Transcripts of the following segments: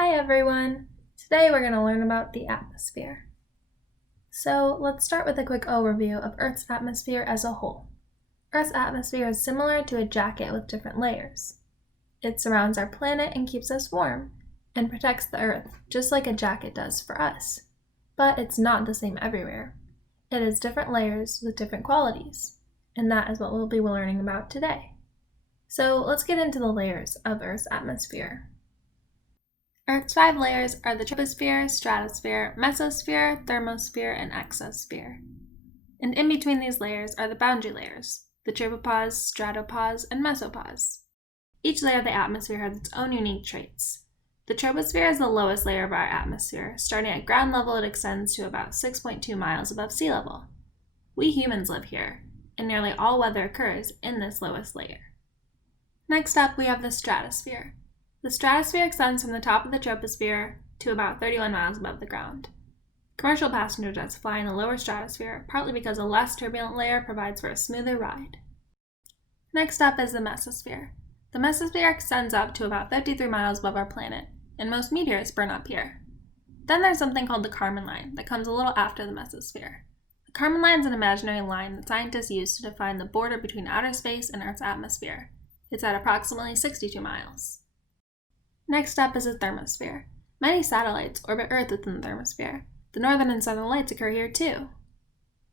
Hi everyone! Today we're going to learn about the atmosphere. So let's start with a quick overview of Earth's atmosphere as a whole. Earth's atmosphere is similar to a jacket with different layers. It surrounds our planet and keeps us warm, and protects the Earth just like a jacket does for us. But it's not the same everywhere. It has different layers with different qualities, and that is what we'll be learning about today. So let's get into the layers of Earth's atmosphere. Earth's 5 layers are the troposphere, stratosphere, mesosphere, thermosphere, and exosphere. And in between these layers are the boundary layers, the tropopause, stratopause, and mesopause. Each layer of the atmosphere has its own unique traits. The troposphere is the lowest layer of our atmosphere. Starting at ground level, it extends to about 6.2 miles above sea level. We humans live here, and nearly all weather occurs in this lowest layer. Next up, we have the stratosphere. The stratosphere extends from the top of the troposphere to about 31 miles above the ground. Commercial passenger jets fly in the lower stratosphere, partly because a less turbulent layer provides for a smoother ride. Next up is the mesosphere. The mesosphere extends up to about 53 miles above our planet, and most meteors burn up here. Then there's something called the Kármán line that comes a little after the mesosphere. The Kármán line is an imaginary line that scientists use to define the border between outer space and Earth's atmosphere. It's at approximately 62 miles. Next up is the thermosphere. Many satellites orbit Earth within the thermosphere. The northern and southern lights occur here too.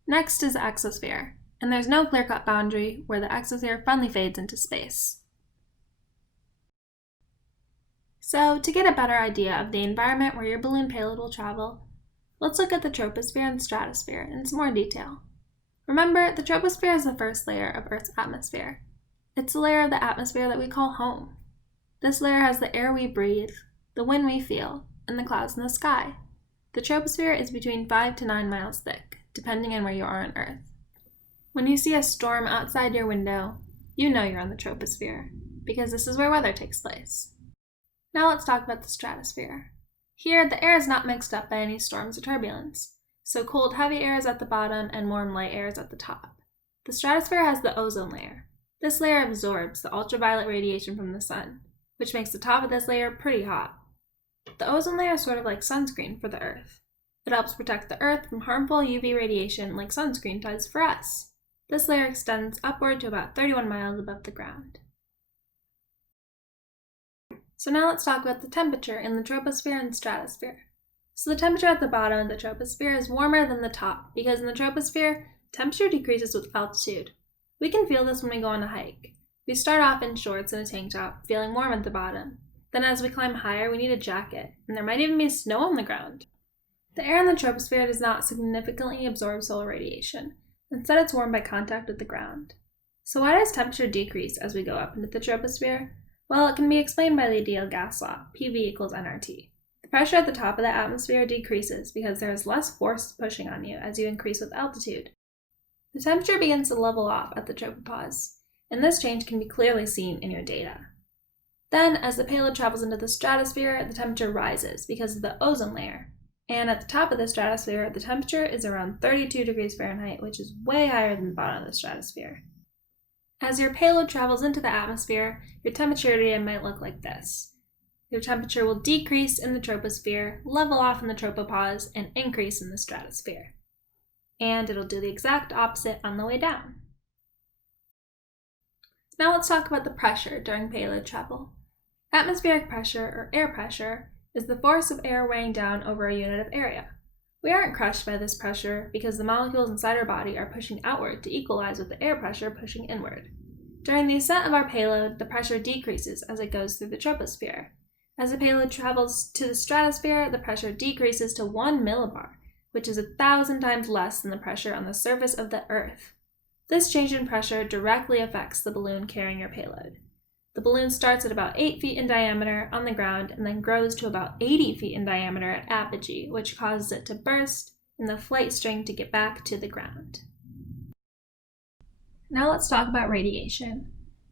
Next is the exosphere, and there's no clear-cut boundary where the exosphere finally fades into space. So, to get a better idea of the environment where your balloon payload will travel, let's look at the troposphere and stratosphere in some more detail. Remember, the troposphere is the first layer of Earth's atmosphere. It's the layer of the atmosphere that we call home. This layer has the air we breathe, the wind we feel, and the clouds in the sky. The troposphere is between 5 to 9 miles thick, depending on where you are on Earth. When you see a storm outside your window, you know you're on the troposphere, because this is where weather takes place. Now let's talk about the stratosphere. Here, the air is not mixed up by any storms or turbulence, so cold, heavy air is at the bottom and warm, light air is at the top. The stratosphere has the ozone layer. This layer absorbs the ultraviolet radiation from the sun, which makes the top of this layer pretty hot. The ozone layer is sort of like sunscreen for the Earth. It helps protect the Earth from harmful UV radiation like sunscreen does for us. This layer extends upward to about 31 miles above the ground. So now let's talk about the temperature in the troposphere and stratosphere. So the temperature at the bottom of the troposphere is warmer than the top because in the troposphere, temperature decreases with altitude. We can feel this when we go on a hike. We start off in shorts and a tank top, feeling warm at the bottom. Then as we climb higher, we need a jacket, and there might even be snow on the ground. The air in the troposphere does not significantly absorb solar radiation. Instead, it's warmed by contact with the ground. So why does temperature decrease as we go up into the troposphere? Well, it can be explained by the ideal gas law, PV equals nRT. The pressure at the top of the atmosphere decreases because there is less force pushing on you as you increase with altitude. The temperature begins to level off at the tropopause, and this change can be clearly seen in your data. Then, as the payload travels into the stratosphere, the temperature rises because of the ozone layer. And at the top of the stratosphere, the temperature is around 32 degrees Fahrenheit, which is way higher than the bottom of the stratosphere. As your payload travels into the atmosphere, your temperature data might look like this. Your temperature will decrease in the troposphere, level off in the tropopause, and increase in the stratosphere. And it'll do the exact opposite on the way down. Now let's talk about the pressure during payload travel. Atmospheric pressure, or air pressure, is the force of air weighing down over a unit of area. We aren't crushed by this pressure because the molecules inside our body are pushing outward to equalize with the air pressure pushing inward. During the ascent of our payload, the pressure decreases as it goes through the troposphere. As the payload travels to the stratosphere, the pressure decreases to 1 millibar, which is 1,000 times less than the pressure on the surface of the Earth. This change in pressure directly affects the balloon carrying your payload. The balloon starts at about 8 feet in diameter on the ground and then grows to about 80 feet in diameter at apogee, which causes it to burst and the flight string to get back to the ground. Now let's talk about radiation.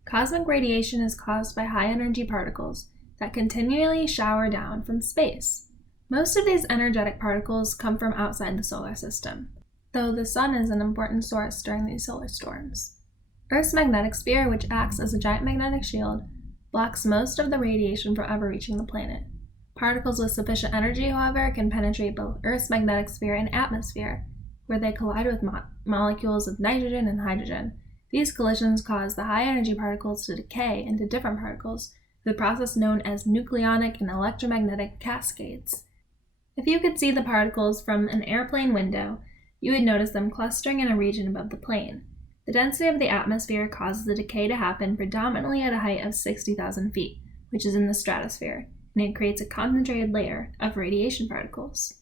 Cosmic radiation is caused by high-energy particles that continually shower down from space. Most of these energetic particles come from outside the solar system, though the sun is an important source during these solar storms. Earth's magnetic sphere, which acts as a giant magnetic shield, blocks most of the radiation from ever reaching the planet. Particles with sufficient energy, however, can penetrate both Earth's magnetic sphere and atmosphere, where they collide with molecules of nitrogen and hydrogen. These collisions cause the high-energy particles to decay into different particles through the process known as nucleonic and electromagnetic cascades. If you could see the particles from an airplane window, you would notice them clustering in a region above the plane. The density of the atmosphere causes the decay to happen predominantly at a height of 60,000 feet, which is in the stratosphere, and it creates a concentrated layer of radiation particles.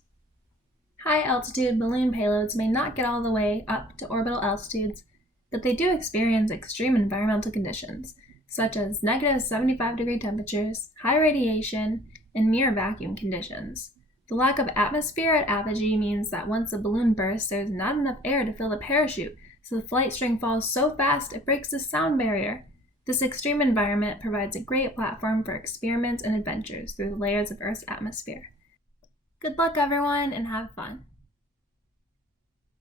High-altitude balloon payloads may not get all the way up to orbital altitudes, but they do experience extreme environmental conditions, such as negative 75-degree temperatures, high radiation, and near vacuum conditions. The lack of atmosphere at apogee means that once the balloon bursts, there is not enough air to fill the parachute, so the flight string falls so fast it breaks the sound barrier. This extreme environment provides a great platform for experiments and adventures through the layers of Earth's atmosphere. Good luck, everyone, and have fun!